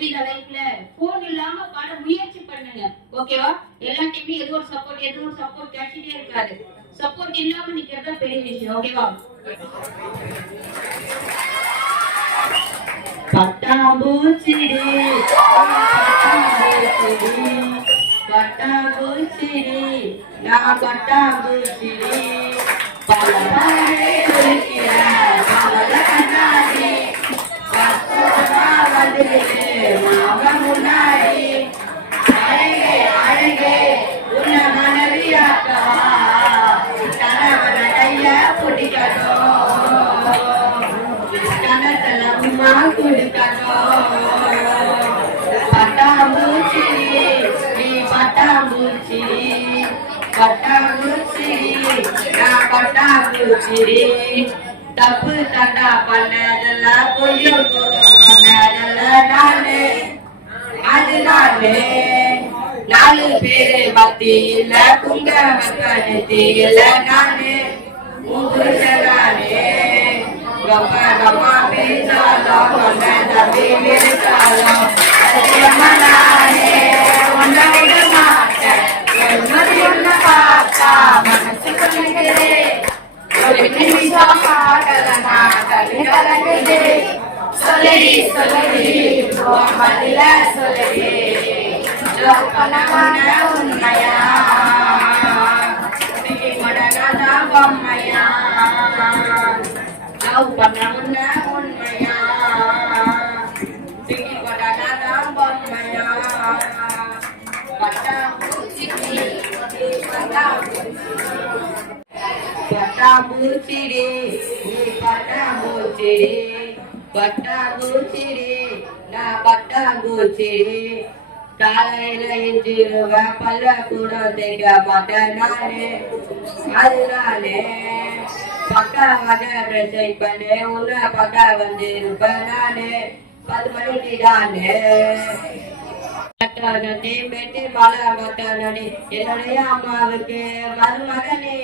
முடியல லைஃப்ல போன் இல்லாம பாட முயற்சி பண்ணுங்க. ஓகேவா? எல்லாத்தையுமே ஏதோ ஒரு சப்போர்ட் கேட்டுட்டே இருக்காரு. சப்போர்ட் இல்லாம நிக்கிறதா பெரிய விஷயம். ஓகேவா? பட்டாம்பூச்சிடி பட்டாம்பூச்சிடி நான் பட்டாம்பூச்சிடி பல கண்ணாடி முன்னாடி அழகே அழகே உன்ன மனைவியாக்கவா கணவன கைய பிடிக்கணும் கணத்துல உமா குடிக்கணும் பட்டாம்பூச்சிடி நீ பட்டாம்பூச்சிடி பட்டாம்பூச்சிடி நான் பட்டாம்பூச்சிடி தப்பு தண்டா பண்ணதெல்லாம் கொஞ்சம் பண்ணதெல்லாம் நானே அதுதானே 4 பேரு மத்தியில குங்கமத்தியில நானே நானே ரொம்ப ரொம்ப பேசாலும் ஒன்ன தம்பி பேசாலும் நானே ஒன்ன விட மாட்டேன் ஒன்ன பார்த்தா மனசு சொல்லுகிறே ஒரு நிமிஷம் பார்க்கலனா கலங்குதே சொல்லடி சொல்லடி பதில சொல்லடி லவ் பண்ணமான உண்மையா பொம்மையா லவ் பண்ண உண்மையா பொம்மையா பட்டாம்பூச்சிடி பட்டாம்பூச்சிடி பட்டாம்பூச்சிடி நான் பட்டாம்பூச்சிடி காலையில எஞ்சிருவேன் பல்ல கூட தேக்க மாட்டேன் நானே அதுதானே பக்கா வகை பண்ணு உன்ன பக்கா வந்து இருப்பேன் நானே 10 மணிக்கு தானே பெட்டி மலை மட்டனடி என்னுடைய அம்மாவுக்கு மருமகனே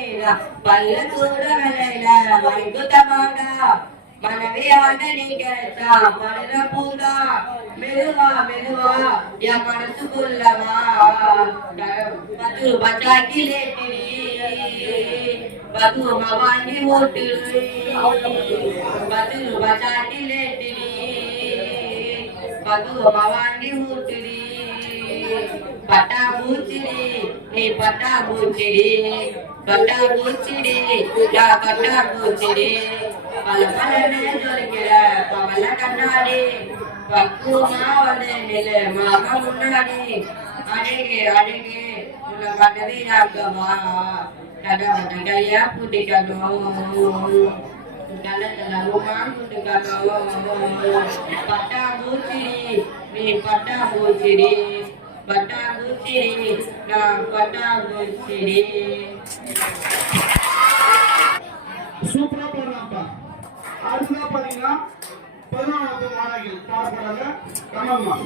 பல்ல கூட வேலையில வைகுத்தமாண்டா மனைவியான நீ கிடைச்சா மனித பூந்தா மெதுவா மெதுவா என் மனசுக்குள்ளவா 10 பச்சாக்கிலே பகுமா வாங்கி ஓட்டுரு 10 பச்சாக்கிலே பகுமா வாங்கி ஓட்டுரு பட்டாம்பூச்சிடி நீ பட்டாம்பூச்சிடி பட்டாம்பூச்சிடி நான் பட்டாம்பூச்சிடி பல பலனே சொல்லிக்கிற பவல கண்ணாடி பக்குவமா வந்து நிலை மாமா முன்னாடி அழகே அழகே உன்னை மனைவியாக்கவா கணவன கையா பிடிக்கணும் கணத்துல உமா பிடிக்கணும் பட்டாம்பூச்சிடி நீ பட்டாம்பூச்சிடி பட்டாம்பூச்சிடி நான் பட்டாம்பூச்சிடி. சூப்பரா பாடுறாப்பா. அடுத்ததா பாத்தீங்கன்னா 11வது மாணவிகள் பாட போறாங்க. கமல்மா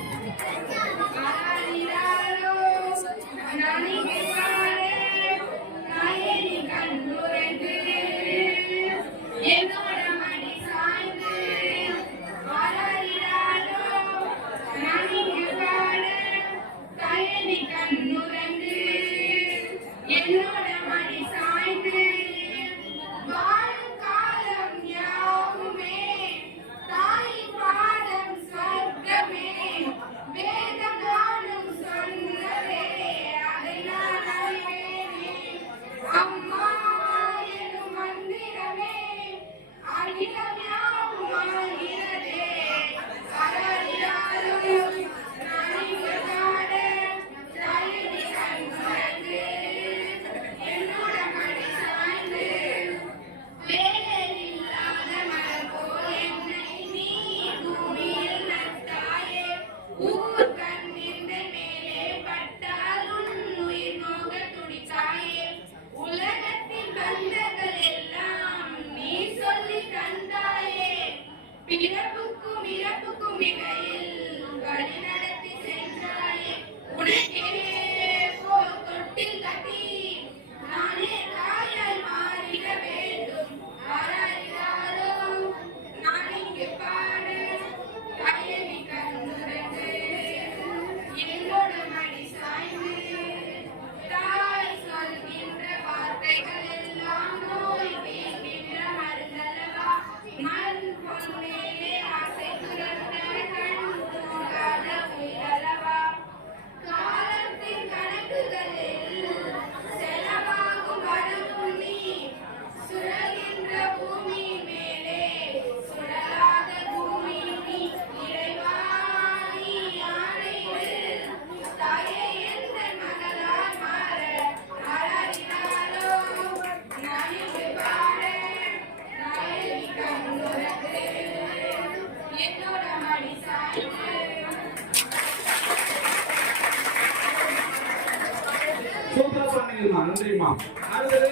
சூப்பரா பண்ணீங்கம்மா, நன்றிம்மா. அடுத்தது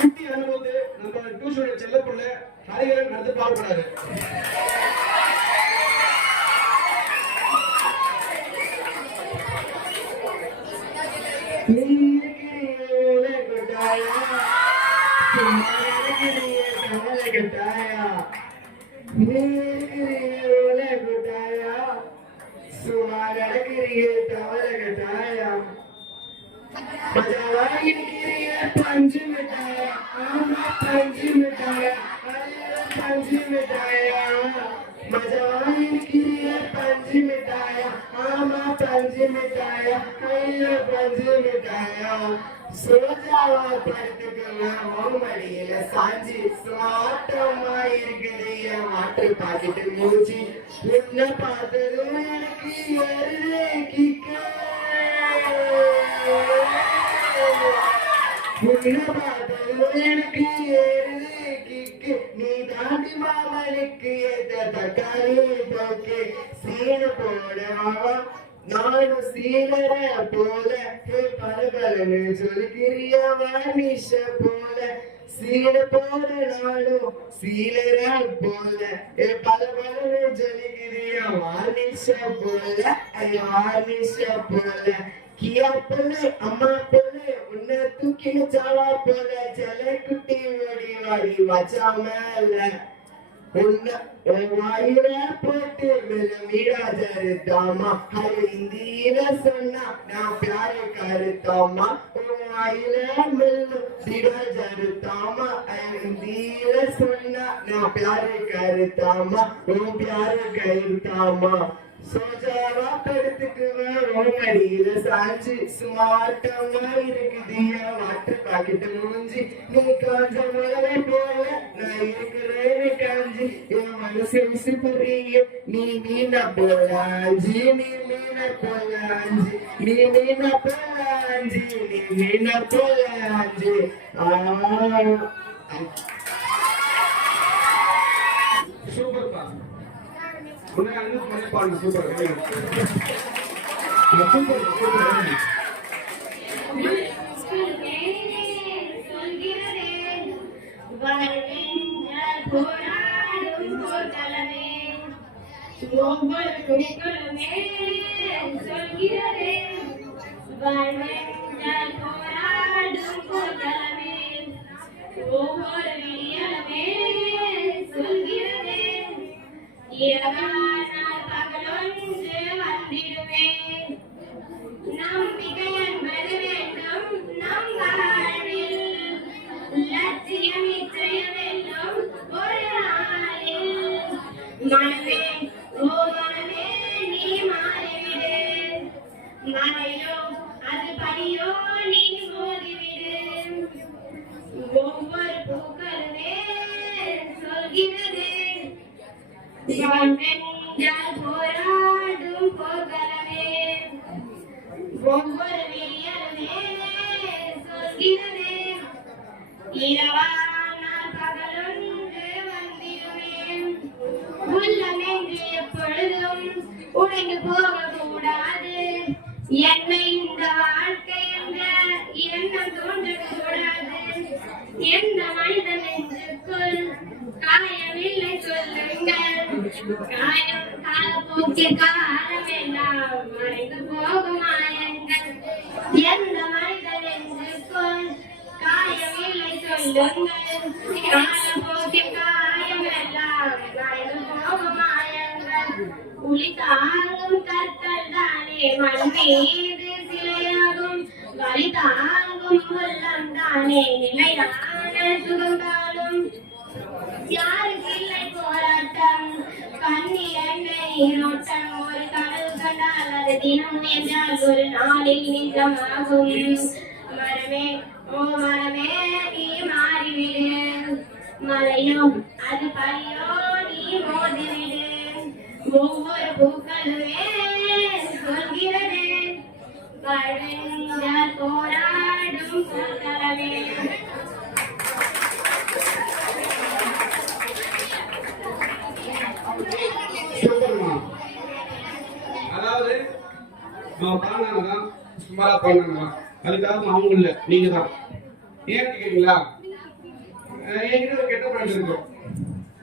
குட்டி அனுபவத்து நம்ம டியூஷனுடைய செல்ல பிள்ளை ஹரிகரன் அடுத்து பாடப்படாது. पंजी मिठाया, आमा पंजी मिठाया, पंजी मिठाया, मजवानी की पंजी मिठाया, आमा पंजी मिठाया, पंजी मिठाया. सोजावा पड़த்துக்குள்ள மடியில சாஞ்சி சுவாட்டமா இருக்குது என் வாட்டர் பாக்கெட்டு மூஞ்சி உன்னை பார்த்ததும் எனக்கு எருதே கிக்க எனக்கு ஏறுது கிக்கு நீ தாண்டி மாமனுக்கு ஏத்த தக்காளி போக்கு சீன போடவா நானும் சீனர போல பலபலன்னு சொல்கிறிய வாணிஷ போல சீன போல நானும் சீலர போல பலபலன்னு சொல்கிறிய வாணிஷ போல வாணிஷ போல किया पोले अम्मा पोले उन्ने तू किन जावा पोले चले कुटी वड़ी वाड़ी वाचा मेले उन्ने वाईले पोटे मेरे मीरा जरतामा हर इंदीरा सुन्ना ना प्यार करतामा वाईले मिल सीधा जरतामा हर इंदीरा सुन्ना ना प्यार करतामा वो प्यार करतामा सोजावा पड़த்துக்குள்ள மடியில சாஞ்சி சுமாட்டமா இருக்குதியா வாட்டர் பாக்கெட் மூஞ்சி நீ காஞ்ச மலை போல நான் இருக்கிறேன் காஞ்சி என் மனசு விசு புரிய நீ மீனா போலாஞ்சி நீ மீனா போலாஞ்சி நீ மீனா போலாஞ்சி நீ மீனா போலாஞ்சி சூப்பர் பா உன்னை அண்ணு பண்ணி பாருங்க சூப்பர் சூப்பர் சூப்பர் உடைந்து போகக்கூடாது என்னை இந்த வாழ்க்கை என்ற எண்ணம் தோன்றக்கூடாது எந்த மனிதன் நெஞ்சுக்குள் காயமில்லை சொல்லுங்கள் காயம் காலப்போக்கில் காலம் எல்லாம் மறைந்து போகும் மாயங்கள் எந்த மனிதன் நெஞ்சுக்குள் காயமில்லை சொல்லுங்கள் காலப்போக்கில் காயம் எல்லாம் மறைந்து போகும் மாயங்கள் உளித்தாலும் கற்கள் தானே மண் மீது சிலையாகும் வலி தாங்கும் உள்ளம் தானே நிலையான சுகங்காலும் யாருக்கு இல்லை போராட்டம் கண்ணீர் நீரோட்டம் ஒரு கனவு கண்டால் அது தினம் என்றால் ஒரு நாளில் நிஜமாகும் மரமே ஓ மரமே நீ மாறிவிடு மலையும் அது பனியோ நீ மோதிவிடு ஒவ்வொரு பூக்களுமே சொல்கிறது வாழ்வென்றால் போராடும் போர்க்களமே. Super. அவன் பாடினாங்க சுமாரா பாடினாங்க, அதுக்காக அவங்க இல்ல நீங்க தான். ஏன்னு கேக்குறீங்களா? என்கிட்ட ஒரு கெட்ட பழக்கம் இருக்கு.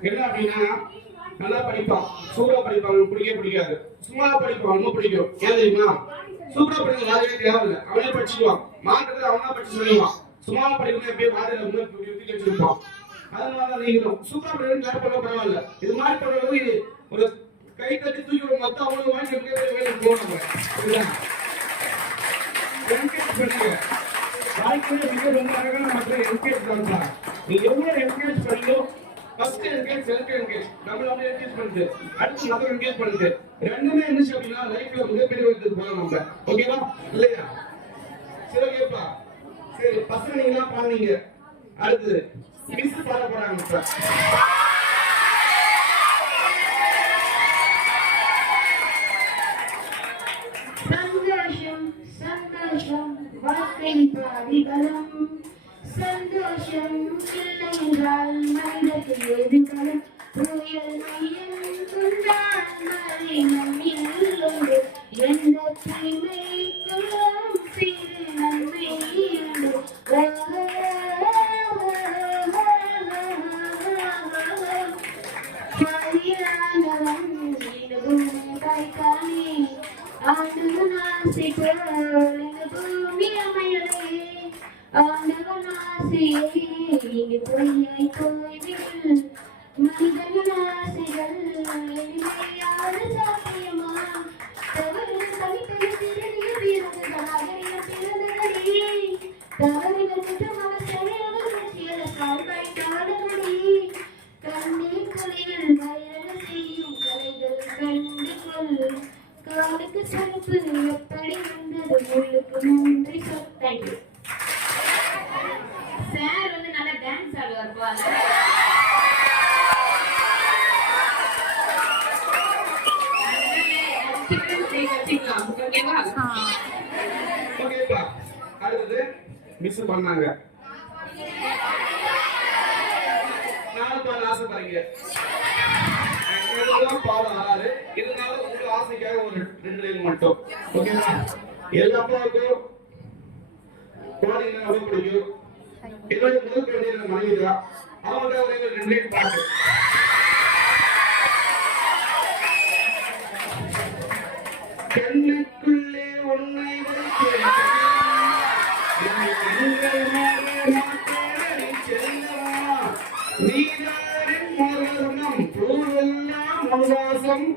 என்ன அப்படின்னா, நல்லா படிப்பான், சூப்பரா படிப்பான், அவனுக்கு பிடிக்கவே பிடிக்காது. சுமாரா படிப்பான், ரொம்ப பிடிக்கும். ஏன் தெரியுமா? சூப்பரா படிக்க யாருமே தேவையில்லை, அவனே படிச்சுக்குவான். மார்க்கெட்டு அவனா படிச்சு சொல்லுவான். சுமாரா படிக்கணும் எப்படியே மாதிரி வச்சிருப்பான். அதனால நீங்களும் சூப்பரா படிக்கணும் யார் பண்ண பரவாயில்ல. இது மாதிரி பண்ணுறது இது ஒரு கை தட்டி தூக்கி ஒரு மொத்தம் அவனுக்கு வாங்கி போகணும். என்கரேஜ் பண்ணுங்க. வாழ்க்கையில மிக ரொம்ப அழகான மக்கள் என்கரேஜ் பண்ணுறாங்க. நீங்க எவ்வளவு என்கரேஜ் பண்ணீங்களோ, ஃபர்ஸ்ட் என்கரேஜ், செல்ஃப் என்கரேஜ், நம்மள என்கரேஜ் பண்ணுது, அடுத்து மத்தவங்க என்கரேஜ் பண்ணுது. ரெண்டுமே என்ன அப்படின்னா லைஃப்ல மிகப்பெரிய விதத்துக்கு போகலாம் நம்ம. ஓகேவா இல்லையா? சரி ஓகேப்பா. சரி பசங்க நீங்க பாருங்க. அடுத்து மிஸ் பாட போறாங்க சார். சந்தோஷம் சந்தோஷம் வாழ்க்கை பாதிகளும், சந்தோஷம் இல்லை என்றால் மனிதர்கள் எதிர்கலும். புயல் மையம் கொண்டால் மழை நம்மில் உண்டு, எந்த தீமைக்குள்ளும் சிறு நன்மை உண்டு. பலியானவன் இதுவும் கைத்தானே, ஆண்டவன் ஆசை போல் இந்த பூமி அமையலே, ஆண்டவன் ஆசையே இங்கு பொய்யாய் போய்விடும், மனிதன் ஆசைகள் இனிமையான சாத்தியமா, தவறு தனிப்பது திருடிய பிறகு தவறின பிறந்தபடி, தவறின குற்றமாக செயல்கள் சில சால்வாய் காணபடி, கண்ணீர் குளியல் வயல் செய்யும் கலைகள் கண்டு கொள், காலுக்கு செருப்பு எப்படி வந்தது முள்ளுக்கு நன்றி சொல். Thank you sir. வந்து நல்லா டான்ஸ் ஆடுவார் போல. ஓகேப்பா. அடுத்தது மிஸ் பண்ணாங்க. நானும் பாட ஆசைப்படுறீங்க. பாடம் வராது, இருந்தாலும் உங்க ஆசைக்காக ஒரு 2 லைன் மட்டும். ஓகேவா? எல்லா அப்பாவுக்கும் பாடினா ரொம்ப பிடிக்கும். என்னுடைய முதல் குழந்தை மனைவி தான். அவங்க ஒரே 2 லைன் பாட்டு. கண்ணுக்குள்ளே உன்னை வைத்தேன், நீதாரின் மரணம் பூவெல்லாம் உல்லாசம்.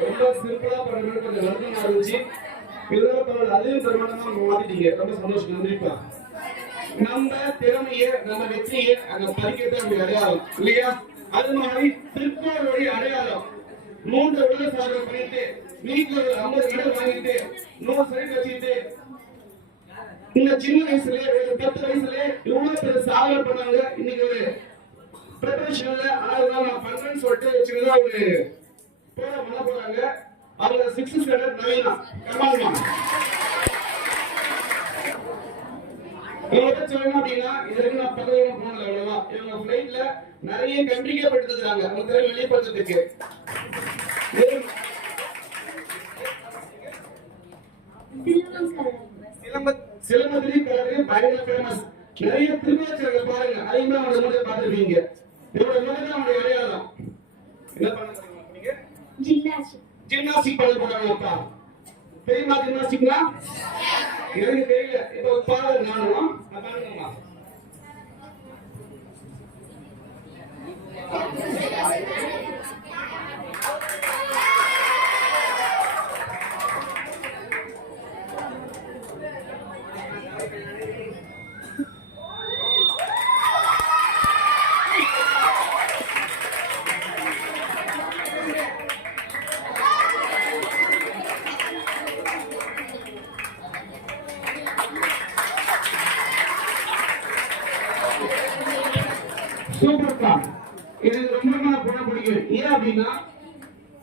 ரொம்ப சிம்பிளா பண்ணணும், கொஞ்சம் வருத்தமா இருந்துச்சு. அதையும் பெருமானமா மாத்திட்டீங்க, ரொம்ப சந்தோஷம். நன்றிப்பா. நம்ம திறமைய, நம்ம வெற்றியை அங்க பறிக்கிறது அடையாளம் இல்லையா? அது மாதிரி திருப்பூருடைய அடையாளம் 3 உலக சாதனை பண்ணிட்டு, வீட்டுல ஒரு 50 மெடல் வாங்கிட்டு, 100 சைட் வச்சுட்டு, இந்த சின்ன வயசுல ஒரு 10 வயசுல இவ்வளவு பேர் சாதனை பண்ணாங்க. இன்னைக்கு ஒரு ப்ரிப்பரேஷன்ல நான் பண்றேன்னு சொல்லிட்டு சின்னதா ஒரு பண்ண போறாங்க. அவங்க 6th ஸ்டாண்டர்ட் நவீனா. கமால்மா இவங்க சொல்லணும் அப்படின்னா, இதற்கு நான் பக்கத்துல போனது அவ்வளவா. இவங்க ஃபிளைட்ல நிறைய கண்ட்ரிக்கே போயிட்டு இருக்காங்க, அவங்க திறமை வெளிப்படுத்துறதுக்கு. சிலம்பத்திரி கலரு பயங்கர ஃபேமஸ். நிறைய திருவிழாக்கள் பாருங்க, அதையும் அவங்க முதல்ல பார்த்துருப்பீங்க. இவரோட முதல்ல அவங்களுடைய அடையாளம் என்ன பண்ண ஜிம்னாஸ்டிக் பண்ண போறாங்கப்பா. தெரியுமா ஜிம்னாஸ்டிக்னா? எனக்கு தெரியல. இப்ப பாரு, நானும் பாருங்கம்மா. சூப்பர்ப்பா. எனக்கு ரொம்ப பிடிக்கும். ஏன் அப்படின்னா,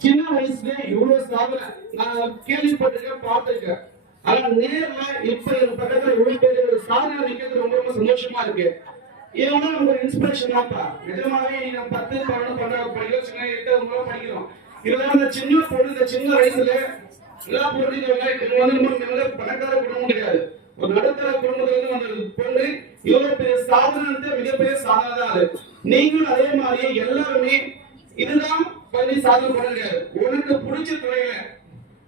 சின்ன வயசுல இவ்வளவு சாதனை நான் கேள்விப்பட்டிருக்கேன், பார்த்திருக்கேன். ஆனா நேர்ல இப்ப என் பக்கத்துல இவ்வளவு பேர் சாதனை வைக்கிறது ரொம்ப சந்தோஷமா இருக்கு. இவங்க நமக்கு ஒரு இன்ஸ்பிரேஷன் தான்ப்பா. நிஜமாவே நீங்க 10, 11, 12 படிக்கிறோம், 8, 9 படிக்கிறோம். இதுல இந்த சின்ன பொண்ணு இந்த சின்ன வயசுல எல்லாம் புரிஞ்சுக்கோங்க. இவங்க வந்து நம்ம நல்ல பணக்கார குடும்பம் கிடையாது. ஒரு நடுத்தர குடும்பத்துல இருந்து வந்த பொண்ணு இவ்வளவு பெரிய சாதனை, மிகப்பெரிய சாதனை தான் அது. நீங்களும் அதே மாதிரி எல்லாருமே இதுதான் பண்ணி சாதனை பண்ண முடியாது. உனக்கு பிடிச்ச துறையில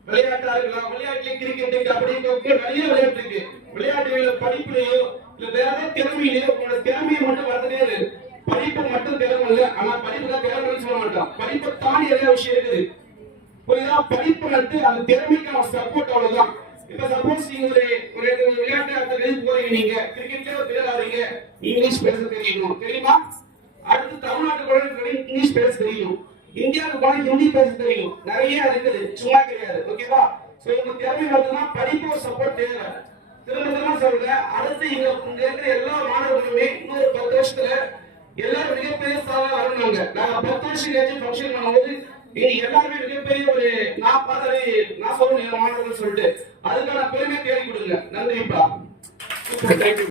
விளையாட்டா இருக்கலாம், விளையாட்டுல கிரிக்கெட், கபடி, கொக்கோ நிறைய விளையாட்டு இருக்கு. விளையாட்டுல படிப்புலயோ இல்ல வேற ஏதாவது திறமையிலயோ உங்களோட திறமையை மட்டும் வளர்த்துட்டே இருக்கு. படிப்பு மட்டும் திறமை இல்லை, ஆனா படிப்பு தான் திறமைன்னு சொல்ல மாட்டோம். படிப்பை தாண்டி நிறைய விஷயம் இருக்குது. புரியுதா? படிப்பு வந்து அந்த திறமைக்கு அவன் சப்போர்ட் அவ்வளவுதான். இப்ப சப்போஸ் நீங்க ஒரு விளையாட்டு அடுத்த போறீங்க, நீங்க கிரிக்கெட்ல ஒரு பிளேயர் ஆறீங்க, இங்கிலீஷ் பேச தெரியணும், தெரியுமா? அடுத்து தமிழ்நாட்டுக்கு போற இங்கிலீஷ் பேச தெரியும், இந்தியாவுக்கு போனா ஹிந்தி பேச தெரியும், நிறைய இருக்குது, சும்மா கிடையாது. ஓகேவா? சோ உங்க திறமை வருதுன்னா படிப்பு ஒரு சப்போர்ட் தேவை. திரும்ப திரும்ப சொல்றேன், அடுத்து இங்க இருக்கிற எல்லா மாணவர்களுமே இன்னொரு 10 வருஷத்துல எல்லாரும் மிகப்பெரிய சாதனை வரணுங்க. நாங்க 10 வருஷம் கழிச்சு ஃபங்க்ஷன் பண்ணும்போது நீங்க எல்லாருமே மிகப்பெரிய ஒரு நான் பார்த்ததை நான் சொல்லுவேன் மாணவர்கள் சொல்லிட்டு அதுக்கான பெருமை தேடி கொடுங்க. நன்றிப்பா.